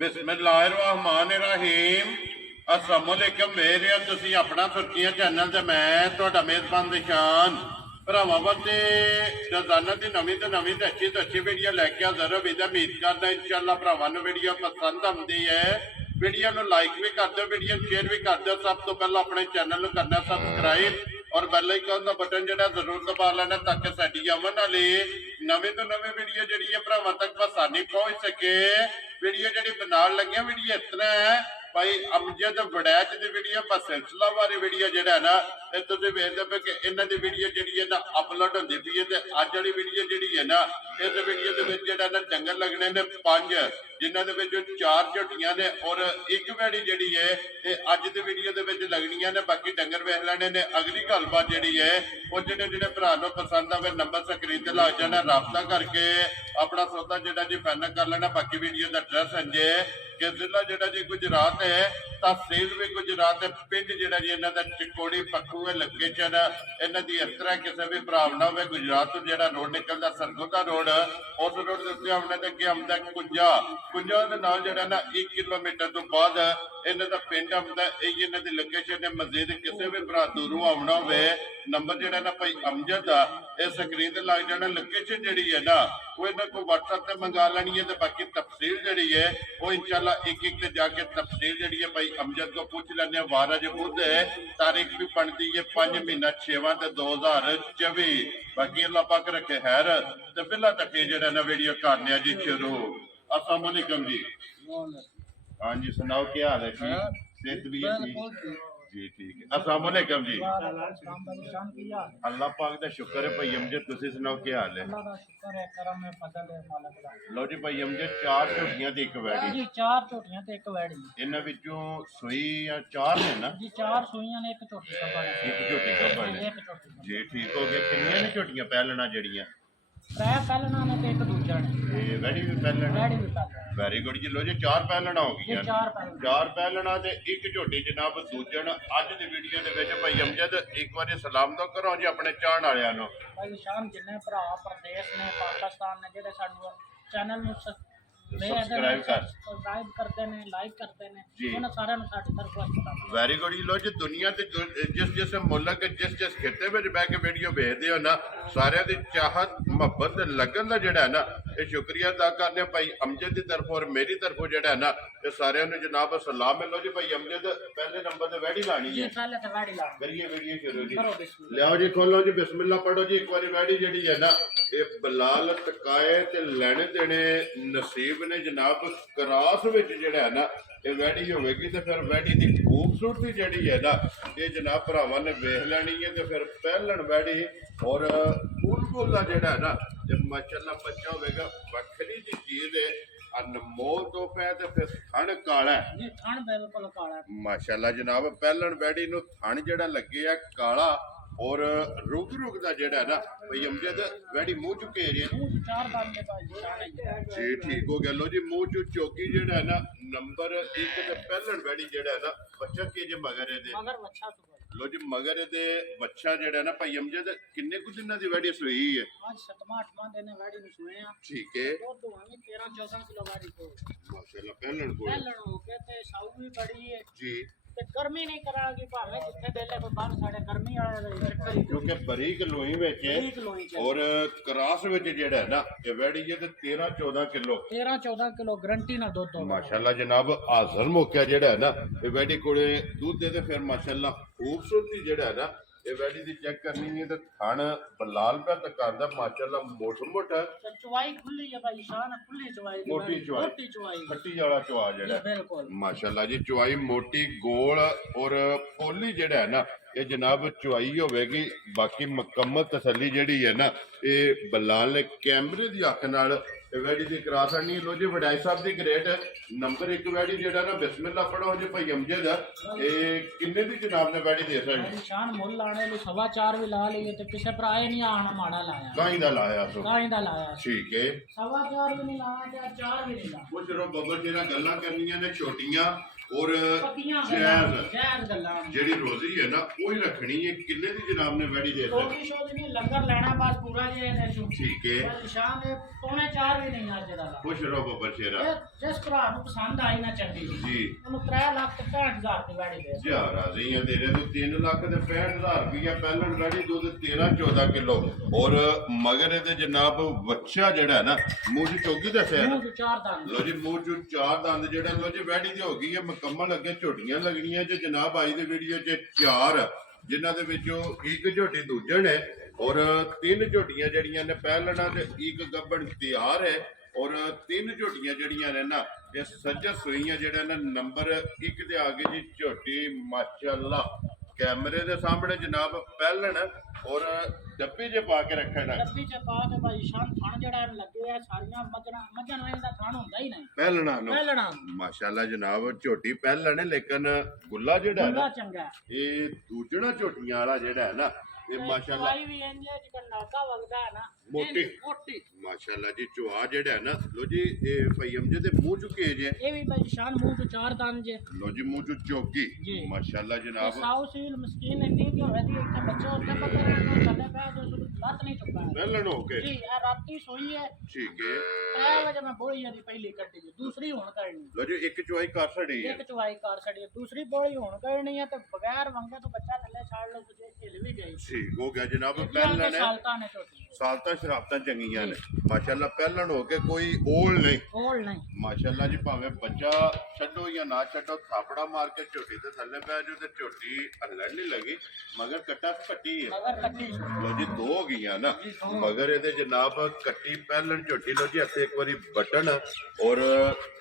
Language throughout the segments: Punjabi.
बिस्मिल्लाहिर्रहमानिर्रहीम अस्सलामुअलैकुम मेरे तुसी अपना सुर्खियां चैनल ते मैं तुहाडा मेज़बान निशान भरावां वास्ते रोजाना की नवीं तो अच्छी वीडियो लैके हाज़र हो। उम्मीद करदा इंशाअल्लाह भरावां नूं वीडियो पसंद आउंदी है। वीडियो नूं लाइक भी कर दो, वीडियो शेयर भी कर दो। सब तो पहले अपने चैनल नूं करना सबसक्राइब और बैल आइकन का बटन जिहड़ा जरूर दबा लेना ताकि साडी आवन वाली नवीं तो नवीं वीडियो जिहड़ी है भरावां तक आसानी पहुंच सके। वीडियो जिहड़ी बनाउण लगे वीडियो इस तरह है भाई अमजद वड़ैच की वीडियो पर सिलसिला वाली वीडियो जो है ना ये तुम वेखते पे कि इन्हों की वीडियो जी है ना अपलोड होती पी है। अज वाली वीडियो जी है ना इस वीडियो के ना डंगर लगने ने 5 जिन्होंने 4 झोटियां ने और एक वैड़ी जी है ये अज की वीडियो के लगनिया ने। बाकी डंगर वेख लेने ने। अगली गलबात जी है वो जो भरा पसंद आवे नंबर स्क्रीन से ला जाना, रबता करके अपना सौदा जो जी फाइनल कर लेना। बाकी वीडियो का एड्रैस है कि जिला जो जी गुजरात है, तहसील भी गुजरात है, पिंड जो जी इन्हों का चिकोड़ी पक्खू है। लोकेशन इन्हों की इस तरह किसी भी भराव ना हो। गुजरात तो जो रोड निकलता सरगोदा रोड उस रोड के उत्ते आने के अगे आंदा कुंजा के नाल जो ना 1 किलोमीटर तो बाद इन्हों का पिंड आंदा। यही इन्हों की लोकेशन है। मजीद किसी भी भरा दूरों आना हो नंबर जो ना भाई अमजद का यह स्क्रीन से लग जाना। लोकेशन जी है ना वो इन्होंने को व्हाट्सएप से मंगा लेनी है। तो बाकी तफसील जी है वो इंशाल्लाह एक एक जाके तफसील जी है भाई अमजद को पूछ लेने। वारा जो बुध है तारीख भी बनती है 5 महीना 6वां 2024। बाकी अल्लाह पाक रखे खैर। तो पहला तक जो ना वीडियो करने जी शुरू। अस्सलाम वालेकुम जी। हाँ जी सुनाओ क्या हाल है जी? सेहत भी है जी? ठीक है। अस्सलाम वालेकुम जी। अल्लाह पाक का शुक्र है भाई अमजद, तुसी सुनाओ क्या हाल है? लो जी भाई अमजद 4 झोटियां ते एक वैड़ी जी 4 झोटियां ते एक वैड़ी इन्हां विचों सूई या 4 ने ना जी 4 सूइयां ने एक झोटी का बड़ा एक झोटी का बने जी। ठीक हो गया। कितनियां ने झोटियां पहलना जड़ियां? 3 पहलना ने ते एक दूजा ने ये वैड़ी भी पहलना वैड़ी भी पहलना। वेरी गुड जी। लो जी 4 पहलना हो गई। 4 पहलना ते एक झोटी जनाब दूजन। अज की वीडियो के विच भाई अमजद एक बार सलाम तो करो जी अपने चाहण वालियां नूं। भाई शाम जिन्ने भरा प्रदेश ने पाकिस्तान ने जेडे साडू चैनल नूं सब्सक्राइब करते हैं, लाइक करते हैं, उन्हें सारे साडी तरफ अस्सलाम। Very good. लो जी दुनिया के जिस जिस मुल्क जिस खिते में बह के वीडियो भेजते हो ना सारे की चाहत मुहब्बत लगन का जोड़ा है ना ये शुक्रिया अदा करने भाई अमजद की तरफ और मेरी तरफों जो है ना ये सारे जनाब सलाम है। लो जी भाई अमजद पहले नंबर से वैड़ी लानी है। करिए वीडियो शुरू जी। लियाओ जी खोलो जी बिस्मिल्लाह पढ़ो जी एक बार। वैड़ी जी है ना ये बलाल टकाए ते लेने देने नसीब ने जनाब क्रॉस विच जिहड़ा है ना ये वैड़ी होगी तो फिर वैड़ी की खूबसूरती जी है ना ये जनाब भरावां ने वेख लैनी है। तो फिर पहलन वैड़ी और बुलबुल का जोड़ा है ना ये माशाअल्लाह बच्चा होगा वखरी जी चीज है। अनमोल तोहफा है। तो फिर थण काला है जी थण बिल्कुल काला माशाअल्लाह जनाब। पहलन वैड़ी नूं थण जिहड़ा लगे है काला और रुक रुक का जोड़ा है ना भाई अमजद वैड़ी मुंह चु घेर जी। ठीक हो गया। लो जी मुंह चु चौकी जो है ना नंबर 1 ते पहलन वैड़ी जो है ना बच्चा के जे मगर लो जी मगर ये बच्चा जो है ना भाई अमजद किन्ने कुछ दिनों की वैड़ी सूई है? ठीक है माशाअल्लाह पहलन को जी गर्मी नहीं करागी भावे जिथे देले कोई बाहर साडे गर्मी वाले क्योंकि बरीक लोई विच और क्रॉस विच जेड़ा है ना ये वैड़ी है ते 13-14 किलो 13-14 किलो गारंटी ना दुध माशाअल्लाह जनाब। हाजिर मौका जेड़ा है ना ये वैड़ी कोले दूध दे फिर माशाअल्लाह खूबसूरती जेड़ा है ना ये वैड़ी दी चेक करनी है। तो थण बलाल पे तकांदा माशाअल्लाह मोट चवाई खुली है भाई शान खुली चवाई मोटी चवाई खट्टी वाला चवा जेड़ा बिल्कुल माशाअल्लाह जी। चवाई मोटी गोल और पोली जेड़ा है ना ये जनाब चवाई होगी। बाकी मुकम्मल तसली जी है ना ये बलाल ने कैमरे की अख नाल वैड़ी की करा सकनी। लो जी वडाई साहब की ग्रेट नंबर 1 वैड़ी जो ना बिस्मिल्लाह पढ़ो जी भाई अमजद ये किन्ने की जनाब ने वैड़ी दे सकनी? शान मुल लाने 4.25 भी ला लिए तो किसी भराए नहीं आना माड़ा लाया गाई दा लाया सो गाई दा लाया ठीक है 4.25 भी नहीं लाया 4 भी नहीं लाया वो चलो बब्बर जी गल्लां करनियां ने छोटियां ਔਰ ਪੱਕੀਆਂ ਜਾਇਜ਼ ਜਾਇਜ਼ ਗੱਲਾਂ ਨੇ। ਜਿਹੜੀ ਰੋਜ਼ੀ ਹੈ ਨਾ ਉਹ ਹੀ ਰੱਖਣੀ ਹੈ। ਕਿੰਨੇ ਦੀ ਜਨਾਬ ਨੇ ਵੈੜੀ ਦੇ ਦਿੱਤੀ? ਰੋਟੀ ਸ਼ੋਦ ਨਹੀਂ ਲੰਗਰ ਲੈਣਾ ਬਸ ਪੂਰਾ ਜੇ ਨੇ ਸ਼ੂ ਠੀਕ ਹੈ, ਸ਼ਾਮ ਦੇ 3:45 ਵੀ ਨਹੀਂ ਅੱਜ ਦਾ ਖੁਸ਼ ਰਹੋ ਬੱਬਰ ਸ਼ੇਰਾ ਜਿਸ ਭਰਾ ਨੂੰ ਪਸੰਦ ਆਈ ਨਾ ਚੰਗੀ ਜੀ। ਉਹਨੂੰ 3,65,000 ਦੀ ਵੈੜੀ ਦੇ ਜਾ ਰਾਜ਼ੀ ਆ ਤੇਰੇ ਤੋਂ 3,65,000 ਰੁਪਇਆ ਪਹਿਲਣ ਵੈੜੀ ਦੁੱਧ 13-14 ਕਿਲੋ। ਔਰ ਮਗਰ ਇਹਦੇ ਜਨਾਬ ਬੱਚਾ ਜਿਹੜਾ ਹੈ ਨਾ ਮੂੰਹ ਚ ਚੋਗੀ ਦੱਸਿਆ ਨਾ, ਮੂੰਹ ਚ ਚਾਰ ਦੰਦ ਲੋ ਜੀ ਮੂੰਹ ਚ 4 ਦੰਦ ਜਿਹੜਾ ਲੋ ਜੀ ਵੈੜੀ ਦੀ ਹੋ ਗਈ ਹੈ ਮੁਕੰਮਲ। ਅੱਗੇ ਝੋਟੀਆਂ ਲੱਗਣੀਆਂ ਜੇ ਜਨਾਬ ਆਈ ਦੀ ਵੀਡੀਓ 'ਚ 4 ਜਿਨ੍ਹਾਂ ਦੇ ਵਿੱਚੋਂ ਇੱਕ ਝੋਟੀ ਦੂਜਣ ਹੈ ਔਰ 3 ਝੋਟੀਆਂ ਜਿਹੜੀਆਂ ਨੇ ਪਹਿਲਣਾ ਤੇ ਇੱਕ ਗੱਬਣ ਤਿਆਰ ਹੈ ਔਰ 3 ਝੋਟੀਆਂ ਜਿਹੜੀਆਂ ਨੇ ਨਾ ਇਹ ਸੱਜਾ ਸੂਈਆਂ ਜਿਹੜਾ ਨਾ ਨੰਬਰ 1 ਤੇ ਆ ਗਈ ਜੀ ਝੋਟੀ ਮਾਸ਼ਾਅੱਲਾ। ਕੈਮਰੇ ਦੇ ਸਾਹਮਣੇ ਜਨਾਬ ਪਹਿਲਣ ਔਰ ਡੱਬੇ 'ਚ ਪਾ ਕੇ ਰੱਖਣਾ ਡੱਬੀ ਚ ਪਾ ਕੇ ਭਾਈ ਸ਼ਾਨ ਥਣ ਜਿਹੜਾ ਇਹਨੂੰ ਲੱਗੇ ਆ ਸਾਰੀਆਂ ਮੱਝਾਂ ਨੂੰ ਇਹਦਾ ਥਣ ਹੁੰਦਾ ਹੀ ਨਹੀਂ ਪਹਿਲਣਾ ਨੂੰ ਪਹਿਲਣਾ ਮਾਸ਼ਾਅੱਲਾ ਜਨਾਬ। ਝੋਟੀ ਪਹਿਲਣ ਹੈ ਲੇਕਿਨ ਗੁੱਲਾ ਜਿਹੜਾ ਹੈ ਬੜਾ ਨਾ ਚੰਗਾ ਇਹ ਦੂਜਣਾ ਝੋਟੀਆਂ ਵਾਲਾ ਜਿਹੜਾ ਹੈ ਨਾ ਇਹ ਮਾਸ਼ਾਅੱਲਾ ਕੋਈ ਵੀ ਇੰਜੇ ਜਿਹਾ ਨਾਗਾ ਵਗਦਾ ਹੈ ਨਾ ਮੋਟੀ ਮੋਟੀ ਮਾਸ਼ਾਅੱਲਾ ਜੀ। ਚੁਆ ਜਿਹੜਾ ਹੈ ਨਾ ਲੋ ਜੀ ਇਹ ਭਈ ਅਮਜਦ ਦੇ ਮੂੰਹ ਚੁੱਕੇ ਜੇ ਇਹ ਵੀ ਭਾਈ ਸ਼ਾਨ ਮੂੰਹ ਚ ਚਾਰ ਦੰਦ ਜੇ ਲੋ ਜੀ ਮੂੰਹ ਚ ਚੌਕੀ ਜੀ। ਮਾਸ਼ਾਅੱਲਾ ਇਹ ਜਨਾਬ। ਸਾਊ ਸੀਲ ਮਸਕੀਨ ਇੰਨੀ ਕਿ ਹੋਵੇ ਦੀ ਇੱਥੇ ਬੱਚਾ ਉੱਤੇ ਪਕੜ ਰਿਹਾ ਥੱਲੇ ਪੈ ਜੋ ਲੱਤ ਨਹੀਂ ਚੁੱਕਾ ਹੈ। ਪਹਿਲਣ ਹੋ ਕੇ ਜੀ ਇਹ ਰਾਤੀ ਸੋਈ ਹੈ ਠੀਕ ਹੈ। 3 ਵਜੇ ਮੈਂ ਬੋਲੀ ਦੀ ਪਹਿਲੀ ਕੱਢੀ ਜੀ, ਦੂਸਰੀ ਹੁਣ ਕਰਨੀ ਲੋ ਜੀ ਇੱਕ ਚੁਆਈ ਕਰ ਛੜੀ ਹੈ ਇੱਕ ਚਵਾਈ ਕਰ ਛੜੀ ਹੈ, ਦੂਸਰੀ ਬੋਲੀ ਹੁਣ ਕਰਨੀ ਹੈ ਤੇ ਬਗੈਰ ਵੰਗੇ ਤੋਂ ਬੱਚਾ ਥੱਲੇ ਛੱਡ ਲਓ ਤੁਝੇ ਹਿਲ ਵੀ ਗਈ ਠੀਕ ਹੋ ਗਿਆ ਜਨਾਬ। ਪਹਿਲਾਂ ਪਹਿਲਣ ਹੈ ਸਾਲਤਾਂ ਨੇ ਝੋਟੀ ਸਾਲਤਾਂ ਸ਼ਰਾਬਤਾਂ ਚੰਗੀਆਂ ਨੇ ਮਾਸ਼ਾਅੱਲਾ। ਪਹਿਲਣ ਹੋ ਕੇ ਕੋਈ ਓਲ ਨਹੀਂ ਕੋਲ ਨਹੀਂ ਮਾਸ਼ਾਅੱਲਾ ਜੀ। ਭਾਵੇਂ ਬੱਚਾ ਛੱਡੋ ਜਾਂ ਨਾ ਛੱਡੋ ਥਾਪੜਾ ਮਾਰ ਕੇ ਝੋਟੀ ਤੇ ਥੱਲੇ ਪੈ ਜਾਓ ਤੇ ਝੋਟੀ ਹੱਲਣ ਨਹੀਂ ਲੱਗੀ ਮਗਰ ਕੱਟਾ ਕੱਟੀ ਹੈ। ਮਗਰ ਕੱਟੀ ਲੋ ਜੀ 2 ਹੋ ਗਈਆਂ ਨਾ ਮਗਰ ਇਹਦੇ ਜਨਾਬ ਕੱਟੀ ਪਹਿਲਣ ਝੋਟੀ। ਲੋ ਜੀ ਇੱਥੇ ਇੱਕ ਵਾਰੀ ਬਟਨ ਔਰ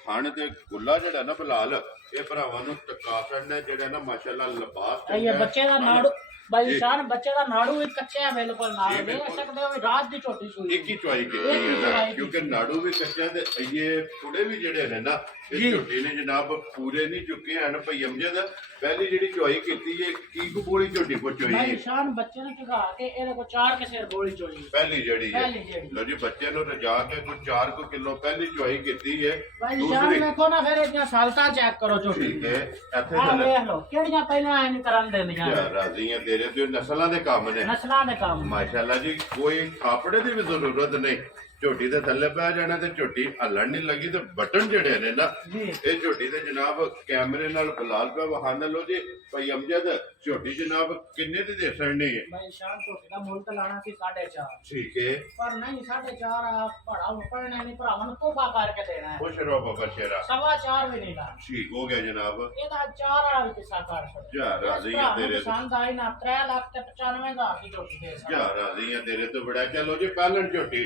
ਖਾਣ ਤੇ ਗੁੱਲਾ ਜਿਹੜਾ ਨਾ ਬਲਾਲ ਇਹ ਭਰਾਵਾਂ ਨੂੰ ਟਕਾ ਛੱਡਣਾ ਜਿਹੜਾ ਨਾ ਮਾਸ਼ਾਅੱਲਾ ਲਿਬਾਸ ਇਹ ਬੱਚੇ ਦਾ ਨਾੜੂ ਭਾਈ ਸ਼ਾਨ ਬੱਚੇ ਦਾ ਨਾੜੂ ਵੀ ਕੱਚਾ ਬਿਲਕੁਲ ਨਾਲ ਜੀ, ਦੇ ਬਿਲਕੁਲ। ਸਕਦੇ ਹੋ ਵੀ ਰਾਤ ਦੀ ਝੋਟੀ ਸੂਈ ਇੱਕ ਹੀ ਚੁਆਈ ਕੀਤੀ ਇੱਕ ਹੀ ਹੈ ਨਾ, ਚੁਆਈ ਕਿਉਂਕਿ ਨਾੜੂ ਵੀ ਕੱਚਾ ਤੇ ਇਹ ਥੋੜੇ ਵੀ ਜਿਹੜੇ ਨੇ ਨਾ ਇਹ ਜੀ। ਝੋਟੀ ਨੇ ਜਨਾਬ ਪੂਰੇ ਨਹੀਂ ਚੁੱਕੇ ਹਨ। ਭਈ ਅਮਜਦ ਪਹਿਲੀ ਜਿਹੜੀ ਚੁਆਈ ਕੀਤੀ ਹੈ ਕੀ ਕੋ ਗੋਲੀ ਝੋਟੀ ਕੋ ਚੁਆਈ ਭਾਈ ਹੈ ਸ਼ਾਨ ਬੱਚੇ ਨੂੰ ਚੁਗਾ ਕੇ ਇਹਦੇ ਕੋ 4 ਕੇ ਸਿਰ ਗੋਲੀ ਚੋਈ ਪਹਿਲੀ ਜਿਹੜੀ ਹੈ। ਪਹਿਲੀ ਜਿਹੜੀ। ਲੋ ਜੀ ਬੱਚੇ ਨੂੰ ਰਜਾ ਕੇ ਕੋਈ 4 ਕਿਲੋ ਪਹਿਲੀ ਚੁਆਈ ਕੀਤੀ ਹੈ। ਭਾਈ ਸ਼ਾਨ ਦੂਸਰੀ ਵੇਖੋ ਨਾ ਫਿਰ ਇਹਦੀਆਂ ਸਾਲਤਾਂ ਚੈੱਕ ਕਰੋ ਝੋਟੀ ਠੀਕ ਹੈ ਇੱਥੇ ਆ ਥੱਲੇ ਵੇਖ ਲਓ ਕਿਹੜੀਆਂ ਪਹਿਲਾਂ ਐਨ ਕਰਨ ਦਿੰਦੀਆਂ ਨੇ। ਰਾਜ਼ੀਆਂ ਤੇਰੇ ਤੇ ਨਸਲਾਂ ਦੇ ਕੰਮ ਨੇ ਨਸਲਾਂ ਦੇ ਕੰਮ ਮਾਸ਼ਾਅੱਲਾ ਜੀ। ਕੋਈ ਥਾਪੜੇ ਦੀ ਵੀ ਜ਼ਰੂਰਤ ਨਹੀਂ। ਝੋਟੀ ਦੇ ਥੱਲੇ ਪੈ ਜਾਣਾ ਤੇ ਝੋਟੀ ਹੱਲਣ ਨਹੀਂ ਲੱਗੀ ਤੇ ਬਟਨ ਜਿਹੜੇ ਨੇ ਨਾ ਜੀ ਇਹ ਝੋਟੀ ਦੇ ਜਨਾਬ ਕੈਮਰੇ ਨਾਲ ਬਲਾਲ ਪਾ ਵਹਾਨ ਲੋ ਜੀ। ਭਈ ਅਮਜਦ ਝੋਟੀ ਜਨਾਬ ਕਿੰਨੇ ਦੀ ਦੇ ਸਕਣੀ ਹੈ? ਭਾਈ ਸ਼ਾਨ ਝੋਟੀ ਦਾ ਮੁੱਲ ਤਾਂ ਲਾਣਾ ਸੀ 4.5 ਠੀਕ ਹੈ ਪਰ ਨਹੀਂ 4.5 ਭਾੜਾ ਉਪਰਨੇ ਨਹੀਂ ਭਰਾਵਾਂ ਨੂੰ ਤੋਹਫਾ ਕਰਕੇ ਦੇਣਾ ਹੈ। ਖੁਸ਼ ਰਹੋ ਬਾਬਾ ਸ਼ੇਰਾ। 4.25 ਵੀ ਨਹੀਂ ਲਾਣਾ ਠੀਕ ਹੋ ਗਿਆ ਜਨਾਬ। ਇਹਦਾ 4 ਵਾਲਾ ਵੀ ਕਿੱਸਾ ਕਰ ਸਕਦਾ ਜਾ ਰਾਜ਼ੀਆਂ ਤੇਰੇ ਤੋਂ ਪਸੰਦ ਆਈ ਨਾ 3,95,000 ਦੀ ਝੋਟੀ ਦੇ ਸਕਦਾ। ਜਾ ਰਾਜ਼ੀਆਂ ਤੇਰੇ ਤੋਂ ਬੜਾ ਚਲੋ ਜੀ ਪਹਿਲਣ ਝੋਟੀ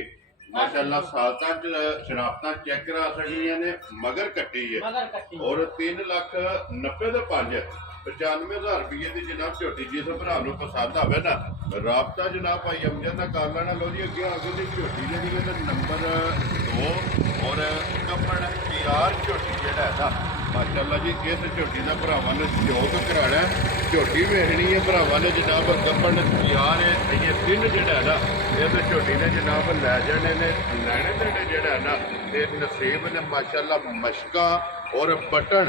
ਮਾਸ਼ਾਅੱਲਾ ਸਾਲਤਾਂ ਚ ਸ਼ਰਾਬਤਾਂ ਚੈੱਕ ਕਰਾ ਸਕਦੀਆਂ ਨੇ ਮਗਰ ਕੱਟੀ ਹੈ ਮਗਰ ਕੱਟੀ ਔਰ 3,90,000 ਦੇ 5 95,000 ਰੁਪਏ ਦੀ ਜਨਾਬ ਝੋਟੀ ਜਿਸ ਭਰਾ ਨੂੰ ਪਸੰਦ ਆਵੇ ਨਾ ਰਾਬਤਾ ਜਨਾਬ ਭਾਈ ਅਮਜਦ ਨਾਲ ਕਰ ਲੈਣਾ। ਲੋ ਜੀ ਅੱਗੇ ਆਗੇ ਦੀ ਝੋਟੀ ਜਿਹੜੀ ਹੈ ਨਾ ਨੰਬਰ 2 ਔਰ ਕੱਪੜ ਤਿਆਰ ਝੋਟੀ ਜਿਹੜਾ ਹੈ ਨਾ ਮਾਸ਼ਾਅੱਲਾ ਜੀ। ਇਸ ਝੋਟੀ ਦਾ ਭਰਾਵਾਂ ਨੇ ਸ਼ੌਕ ਕਰਾਣਾ ਝੋਟੀ ਵੇਖਣੀ ਹੈ ਭਰਾਵਾਂ ਨੇ ਜਨਾਬ ਕੱਪੜ ਤਿਆਰ ਹੈ। ਇਹ 3 ਜਿਹੜਾ ਹੈ ਨਾ ਇਹ ਝੋਟੀ ਨੇ ਜਨਾਬ ਲੈ ਜਾਣੇ ਨੇ ਲੈਣੇ ਦੇਣੇ ਜਿਹੜਾ ਹੈ ਨਾ ਇਹ ਨਸੀਬ ਨੇ ਮਾਸ਼ਾਅੱਲਾ। ਮਸ਼ਕਾ ਔਰ ਬਟਨ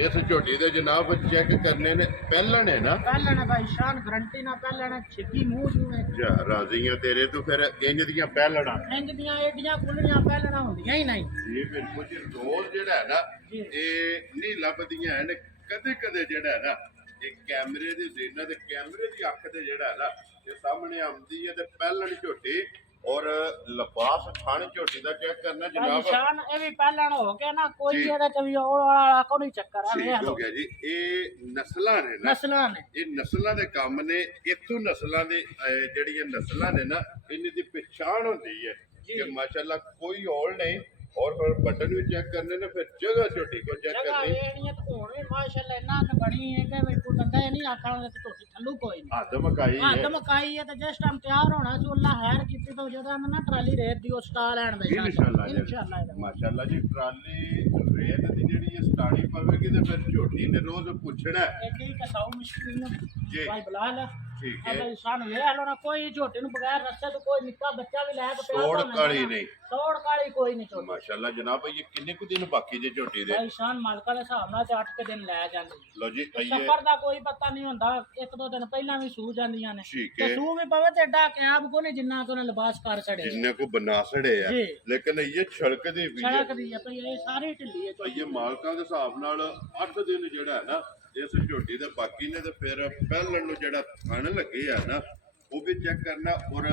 ਇਸ ਝੋਟੀ ਦੇ ਜਨਾਬ ਚੈੱਕ ਕਰਨੇ ਨੇ ਪਹਿਲਣ ਹੈ ਨਾ ਪਹਿਲਣਾ ਭਾਈ ਸ਼ਾਨ ਗਰੰਟੀ ਨਾਲ ਪਹਿਲਣਾ ਛਿੱਕੀ ਮੂੰਹ ਜੂਏ ਜਾ ਰਾਜ਼ੀਆਂ ਤੇਰੇ ਤੋਂ ਫਿਰ ਇੰਜ ਦੀਆਂ ਪਹਿਲਣਾ ਇੰਜ ਦੀਆਂ ਏਡੀਆਂ ਕੁੱਲੀਆਂ ਪਹਿਲਣਾ ਹੁੰਦੀਆਂ ਹੀ ਨਹੀਂ। ਇਹ ਬਿਲਕੁਲ ਜੀ ਰੋਜ਼ ਜਿਹੜਾ ਹੈ ਨਾ ਇਹ ਨਹੀਂ ਲੱਭਦੀਆਂ ਹਨ। ਕਦੇ ਕਦੇ ਜਿਹੜਾ ਹੈ ਨਾ ਇਹ ਕੈਮਰੇ ਦੀ ਜ਼ੀਨਾ ਤੇ ਕੈਮਰੇ ਦੀ ਅੱਖ ਤੇ ਜਿਹੜਾ ਹੈ ਨਾ ਇਹ ਸਾਹਮਣੇ ਆਉਂਦੀ ਹੈ ਤੇ ਪਹਿਲਣ ਝੋਟੀ ਔਰ ਲਿਬਾਸ ਖਾਣ ਝੋਟੀ ਦਾ ਚੈੱਕ ਕਰਨਾ ਭਾਈ ਜਨਾਬ। ਸ਼ਾਨ ਇਹ ਵੀ ਪਹਿਲਣ ਹੋ ਕੇ ਨਾ ਕੋਈ ਜੀ। ਇਹਦੇ ਚ ਵੀ ਔਲ ਵਾਲਾ ਕੋਈ ਚੱਕਰ ਆ ਠੀਕ ਵੇਖ ਹੋ ਲਓ ਗਿਆ ਜੀ। ਇਹ ਨਸਲਾਂ ਨੇ ਨਾ ਨਸਲਾਂ ਨੇ ਇਹ ਨਸਲਾਂ ਦੇ ਕੰਮ ਨੇ। ਇੱਥੋਂ ਨਸਲਾਂ ਦੇ ਜਿਹੜੀਆਂ ਨਸਲਾਂ ਨੇ ਨਾ ਇਹਨਾਂ ਦੀ ਪਛਾਣ ਹੁੰਦੀ ਹੈ ਜੀ। ਕਿ ਮਾਸ਼ਾਅੱਲਾ ਕੋਈ ਔਲ ਨਹੀਂ ਔਰ ਫਿਰ ਬਟਨ ਵੀ ਚੈੱਕ ਕਰਨੇ ਨੇ ਫਿਰ ਜਗ੍ਹਾ ਝੋਟੀ ਕੋ ਚੈੱਕ ਜਗ੍ਹਾ ਕਰਨੀ। ਵੇਖਣੀਆਂ ਤਾਂ ਹੁਣ ਵੀ ਮਾਸ਼ਾਅੱਲਾ ਇੰਨਾ ਕੁ ਬਣੀ ਹੈ ਕਿ ਵੀ ਕੋਈ ਬੰਦਾ ਇਹ ਨਹੀਂ ਆਖਣਾ ਕਿ ਝੋਟੀ ਥੱਲੂ ਕੋਈ ਨਹੀਂ। ਹੱਦ ਮਕਾਈ ਹੈ ਹੱਦ ਮਕਾਈ ਹੈ ਤੇ ਜਿਸ ਟਾਈਮ ਤਿਆਰ ਹੋਣਾ ਸੀ ਅੱਲਾ ਹੈਰ ਕੀਤੀ ਤਾਂ ਜਦੋਂ ਆਂਦਾ ਨਾ ਟਰਾਲੀ ਰੇਤ ਦੀ ਉਹ ਸਟਾ ਲੈਣ ਦੇ ਇਨਸ਼ਾਅੱਲਾ ਇਨਸ਼ਾਅੱਲਾ ਮਾਸ਼ਾਅੱਲਾ ਜੀ। ਟਰਾਲੀ ਰੇਤ ਦੀ ਜਿਹੜੀ ਇਹ ਸਟਾਰਟਿੰਗ ਪਵੇਗੀ ਤੇ ਫਿਰ ਝੋਟੀ ਨੇ ਰੋਜ਼ ਪੁੱਛਣਾ ਹੈ। ਐਡੀ ਕਸਾਉ ਮੁਸ਼ਕਿਲ ਜੀ। ਭਾਈ ਬਲਾਲ ਠੀਕ ਆ ਹੈ ਬਈ ਸਾਨੂੰ ਵੇਖ ਲੋ ਨਾ ਕੋਈ ਝੋਟੀ ਨੂੰ ਬਗੈਰ ਰੱਸੇ ਤੋਂ ਕੋਈ ਨਿੱਕਾ ਬੱਚਾ ਵੀ ਲੈ ਕੇ ਪਿਆ ਤੋੜ ਕਾਲੀ ਨਹੀਂ ਤੋੜ ਕਾਲੀ ਕੋਈ ਨਹੀਂ ਝੋਟੀ ਮਾਸ਼ਾਅੱਲਾ ਜਨਾਬ ਇਹ ਕਿੰਨੇ ਕੁ ਦਿਨ ਬਾਕੀ ਜੇ ਝੋਟੀ ਦੇ ਭਾਈ ਸ਼ਾਨ ਮਾਲਕਾਂ ਦੇ ਹਿਸਾਬ ਨਾਲ ਤੇ 8 ਕੇ ਦਿਨ ਲੈ ਜਾਂਦੇ ਲਓ ਜੀ ਆਈਏ ਸਫਰ ਦਾ ਕੋਈ ਪਤਾ ਨਹੀਂ ਹੁੰਦਾ ਇੱਕ ਦੋ ਦਿਨ ਪਹਿਲਾਂ ਵੀ ਸੂ ਜਾਂਦੀਆਂ ਨੇ ਠੀਕ ਤੇ ਹੈ ਸੂ ਵੀ ਪਵੇ ਤੇ ਏਡਾ ਕਿਆਬ ਕੋ ਨਹੀਂ ਜਿੰਨਾ ਕਿ ਉਹਨੇ ਲਿਬਾਸ ਕਰ ਛੜੇ ਜਿੰਨੇ ਕੋ ਬਣਾ ਸੜੇ ਆ ਜੀ। ਲੇਕਿਨ ਇਹ ਛੜਕਦੀ ਵੀ ਹੈ ਸੜਕ ਦੀ ਹੈ ਭਈ ਇਹ ਸਾਰੀ ਢਿੱਲੀ ਹੈ ਇਹ ਮਾਲਕਾਂ ਦੇ ਹਿਸਾਬ ਨਾਲ 8 ਦਿਨ ਜਿਹੜਾ ਹੈ ਨਾ ਇਸ ਝੋਟੀ ਦੇ ਬਾਕੀ ਨੇ ਤੇ ਫਿਰ ਪਹਿਲਣ ਨੂੰ ਜਿਹੜਾ ਥਣ ਲੱਗੇ ਆ ਨਾ ਉਹ ਵੀ ਚੈੱਕ ਕਰਨਾ ਔਰ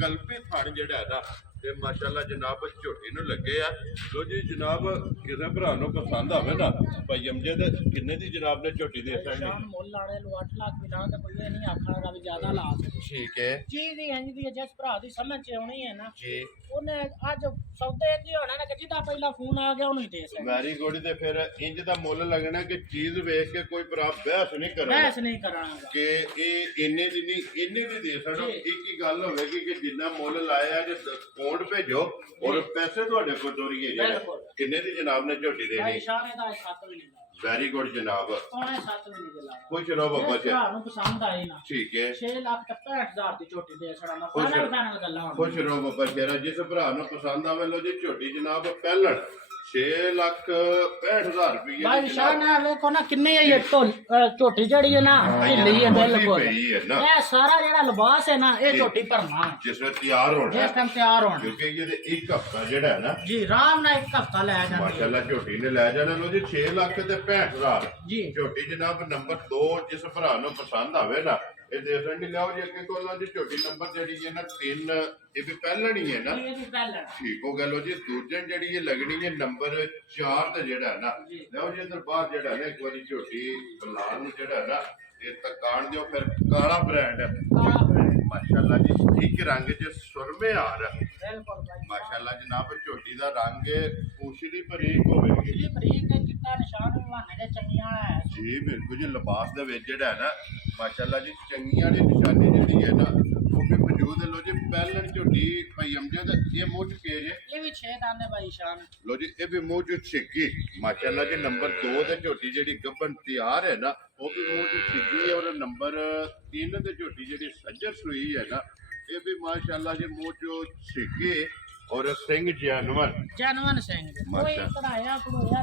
ਕਲਪੀ ਥਣ ਜਿਹੜਾ ਹੈ ਨਾ ਤੇ ਮਾਸ਼ਾਅੱਲਾ ਜਨਾਬ ਝੋਟੀ ਨੂੰ ਲੱਗੇ ਆ ਲੋ ਜੀ ਜਨਾਬ ਕਿਸੇ ਭਰਾ ਨੂੰ ਪਸੰਦ ਆਵੇ ਨਾ ਭਾਈ ਅਮਜਦ ਕਿੰਨੇ ਦੀ ਜਨਾਬ ਨੇ ਝੋਟੀ ਦੇ ਦਿੱਤਾ ਸ਼ਾਨ ਮੁੱਲ ਲਾਣੇ ਨੂੰ 8 ਲੱਖ ਵੀ ਲਾਂ ਤੇ ਕੋਈ ਇਹ ਨਹੀਂ ਆਖਣ ਦਾ ਵੀ ਜ਼ਿਆਦਾ ਲਾ ਸਕਦੇ ਠੀਕ ਹੈ ਚੀਜ਼ ਦੀ ਇੰਜ ਦੀ ਹੈ ਜਿਸ ਭਰਾ ਦੀ ਸਮਝ ਚ ਆਉਣੀ ਹੈ ਨਾ ਜੀ ਉਹਨੇ ਅੱਜ ਸੌਦੇ ਇੰਜ ਹੀ ਹੋਣਾ ਨਾ ਕਿ ਜਿਹਦਾ ਪਹਿਲਾਂ ਫੋਨ ਆ ਗਿਆ ਉਹਨੂੰ ਹੀ ਦੇ ਸਕਦਾ ਮੈਰੀ ਗੋੜੀ ਤੇ ਫਿਰ ਇੰਜ ਦਾ ਮੁੱਲ ਲੱਗਣਾ ਕਿ ਚੀਜ਼ ਵੇਖ ਕੇ ਕੋਈ ਭਰਾ ਬਹਿਸ ਨਹੀਂ ਕਰਨਾ ਬਹਿਸ ਨਹੀਂ ਕਰਾਂਗਾ ਕਿ ਇਹ ਇੰਨੇ ਦੀ ਨਹੀਂ ਇੰਨੇ ਦੀ ਦੇ ਸਕਦਾ ਇੱਕ ਹੀ ਗੱਲ ਹੋਵੇਗੀ ਕਿ ਜਿੰਨਾ ਮੁੱਲ ਲਾਇਆ ਜੇ ਕੋਡ ਭੇਜੋ ਔਰ ਪੈਸੇ ਤੁਹਾਡੇ ਕੋਲ ਦੋਰੀਏ ਜਿਹੜੇ ਕਿੰਨੇ ਦੀ ਜਨਾਬ ਨੇ ਝੋਟੀ ਦੇਣੀ ਭਾਈ ਸ਼ਾਨ ਇਹਦਾ 7 ਵੀ ਨਹੀਂ ਲਾ ਵੈਰੀ ਗੁੱਡ ਜਨਾਬ ਉਹਨੇ 7 ਵੀ ਨਹੀਂ ਲਾ ਖੁਸ਼ ਰਹੋ ਬਾਬਾ ਜੀ ਭਰਾ ਨੂੰ ਪਸੰਦ ਆਏ ਨਾ ਠੀਕ ਹੈ 6 ਲੱਖ ਤੇ 65000 ਦੀ ਝੋਟੀ ਦੇ ਛੜਾ ਮੈਂ ਫਾਈਨਲ ਗੱਲਾਂ ਹੋਣ ਖੁਸ਼ ਰਹੋ ਬਾਬਾ ਜੀ ਜਿਸ ਭਰਾ ਨੂੰ ਪਸੰਦ ਆਵੇ ਲੋ ਜੀ ਝੋਟੀ ਜਨਾਬ ਪਹਿਲਣ 6,65,000 ਰੁਪਏ ਭਾਈ ਸ਼ਾਨ ਆ ਵੇਖੋ ਨਾ ਕਿੰਨੇ ਇਹ ਝੋਟੀ ਜਿਹੜੀ ਹੈ ਨਾ ਢਿੱਲੀ ਹੈ ਬਿਲਕੁਲ ਇਹ ਸਾਰਾ ਜਿਹੜਾ ਲਿਬਾਸ ਹੈ ਨਾ ਇਹ ਝੋਟੀ ਭਰਨਾ ਜਿਸ ਵੇਲੇ ਤਿਆਰ ਹੋਣਾ ਜਿਸ ਟਾਈਮ ਤਿਆਰ ਹੋਣਾ ਕਿਉਂਕਿ ਇਹਦੇ ਇੱਕ ਹਫਤਾ ਜਿਹੜਾ ਹੈ ਨਾ ਜੀ ਆਰਾਮ ਨਾਲ ਇੱਕ ਹਫਤਾ ਲੈ ਜਾਂਦੀ ਹੈ ਮਾਸ਼ਾਅੱਲਾ ਝੋਟੀ ਨੇ ਲੈ ਜਾਣਾ ਲੋ ਜੀ 6,65,000 ਜੀ ਝੋਟੀ ਜਨਾਬ ਨੰਬਰ 2 ਜਿਸ ਭਰਾ ਨੂੰ ਪਸੰਦ ਆਵੇ ਨਾ ਇਹ ਦੇ ਸੰਡੀ ਲਿਆਓ ਜੀ ਅੱਗੇ ਕੋਲਾਂ ਦੀ ਝੋਟੀ ਨੰਬਰ ਜਿਹੜੀ ਹੈ ਨਾ 3 ਇਹ ਵੀ ਪਹਿਲਾਂ ਨਹੀਂ ਹੈ ਨਾ ਇਹ ਵੀ ਪਹਿਲਾਂ ਠੀਕ ਹੋ ਗਿਆ ਲੋ ਜੀ ਦੂਜਣ ਜਿਹੜੀ ਇਹ ਲੱਗਣੀ ਹੈ ਨੰਬਰ 4 ਤੇ ਜਿਹੜਾ ਹੈ ਨਾ ਲਿਆਓ ਜੀ ਇਧਰ ਬਾਹਰ ਜਿਹੜਾ ਹੈ ਨਾ ਇੱਕ ਵਾਰੀ ਝੋਟੀ ਬਲਾਲ ਨੂੰ ਜਿਹੜਾ ਹੈ ਨਾ ਇਹ ਤਕਾਣ ਦਿਓ ਫਿਰ ਕਾਲਾ ਬ੍ਰਾਂਡ ਮਾਸ਼ਾਅੱਲਾ ਜੀ ਠੀਕ ਰੰਗ ਚ ਸੁਰਮੇ ਆ ਰਿਹਾ ਬਿਲਕੁਲ ਭਾਈ ਮਾਸ਼ਾਅੱਲਾ ਜਨਾਬ ਝੋਟੀ ਦਾ ਰੰਗ ਪੂਛੜੀ ਬਰੀਕ ਹੋਵੇਗੀ ਇਹ ਬਰੀਕ ਹੈ ਚਿੱਟਾ ਨਿਸ਼ਾਨ ਬਹਾਨੇ ਦੇ ਚੰਗੀਆਂ ਹੈ ਜੀ ਬਿਲਕੁਲ ਜੀ ਲਿਬਾਸ ਦੇ ਵਿੱਚ ਜਿਹੜਾ ਹੈ ਨਾ ਮਾਸ਼ਾਅੱਲਾ ਜੀ ਚੰਗੀਆਂ ਦੀ ਨਿਸ਼ਾਨੀ ਜਿਹੜੀ ਹੈ ਨਾ ਉਹ ਵੀ ਮੌਜੂਦ ਹੈ ਲੋ ਜੀ ਪਹਿਲਣ ਝੋਟੀ ਭਾਈ ਅਮਜਦ ਇਹ ਮੂੰਹ ਚ ਕੇਜ ਹੈ ਇਹ ਵੀ 6 ਦਾਨੇ ਭਾਈ ਸ਼ਾਨ ਲੋ ਜੀ ਇਹ ਵੀ ਮੂੰਹ ਚ ਛਿੱਕੀ ਮਾਸ਼ਾਅੱਲਾ ਜੀ ਨੰਬਰ 2 ਤੇ ਝੋਟੀ ਜਿਹੜੀ ਗੱਬਨ ਤਿਆਰ ਹੈ ਨਾ ਉਹ ਵੀ ਮੂੰਹ ਚ ਛਿੱਕੀ ਹੈ ਔਰ ਨੰਬਰ 3 ਤੇ ਝੋਟੀ ਜਿਹੜੀ ਸੱਜਰ ਸੂਈ ਹੈ ਨਾ ਇਹ ਵੀ ਮਾਸ਼ਾਅੱਲਾ ਜੀ ਮੂੰਹ ਚ ਛਿੱਕੀ ਔਰ ਸਿੰਘ ਜਨਵਨ ਸਿੰਘ ਕੋਈ ਕਢਾਇਆ ਕਢੋਇਆ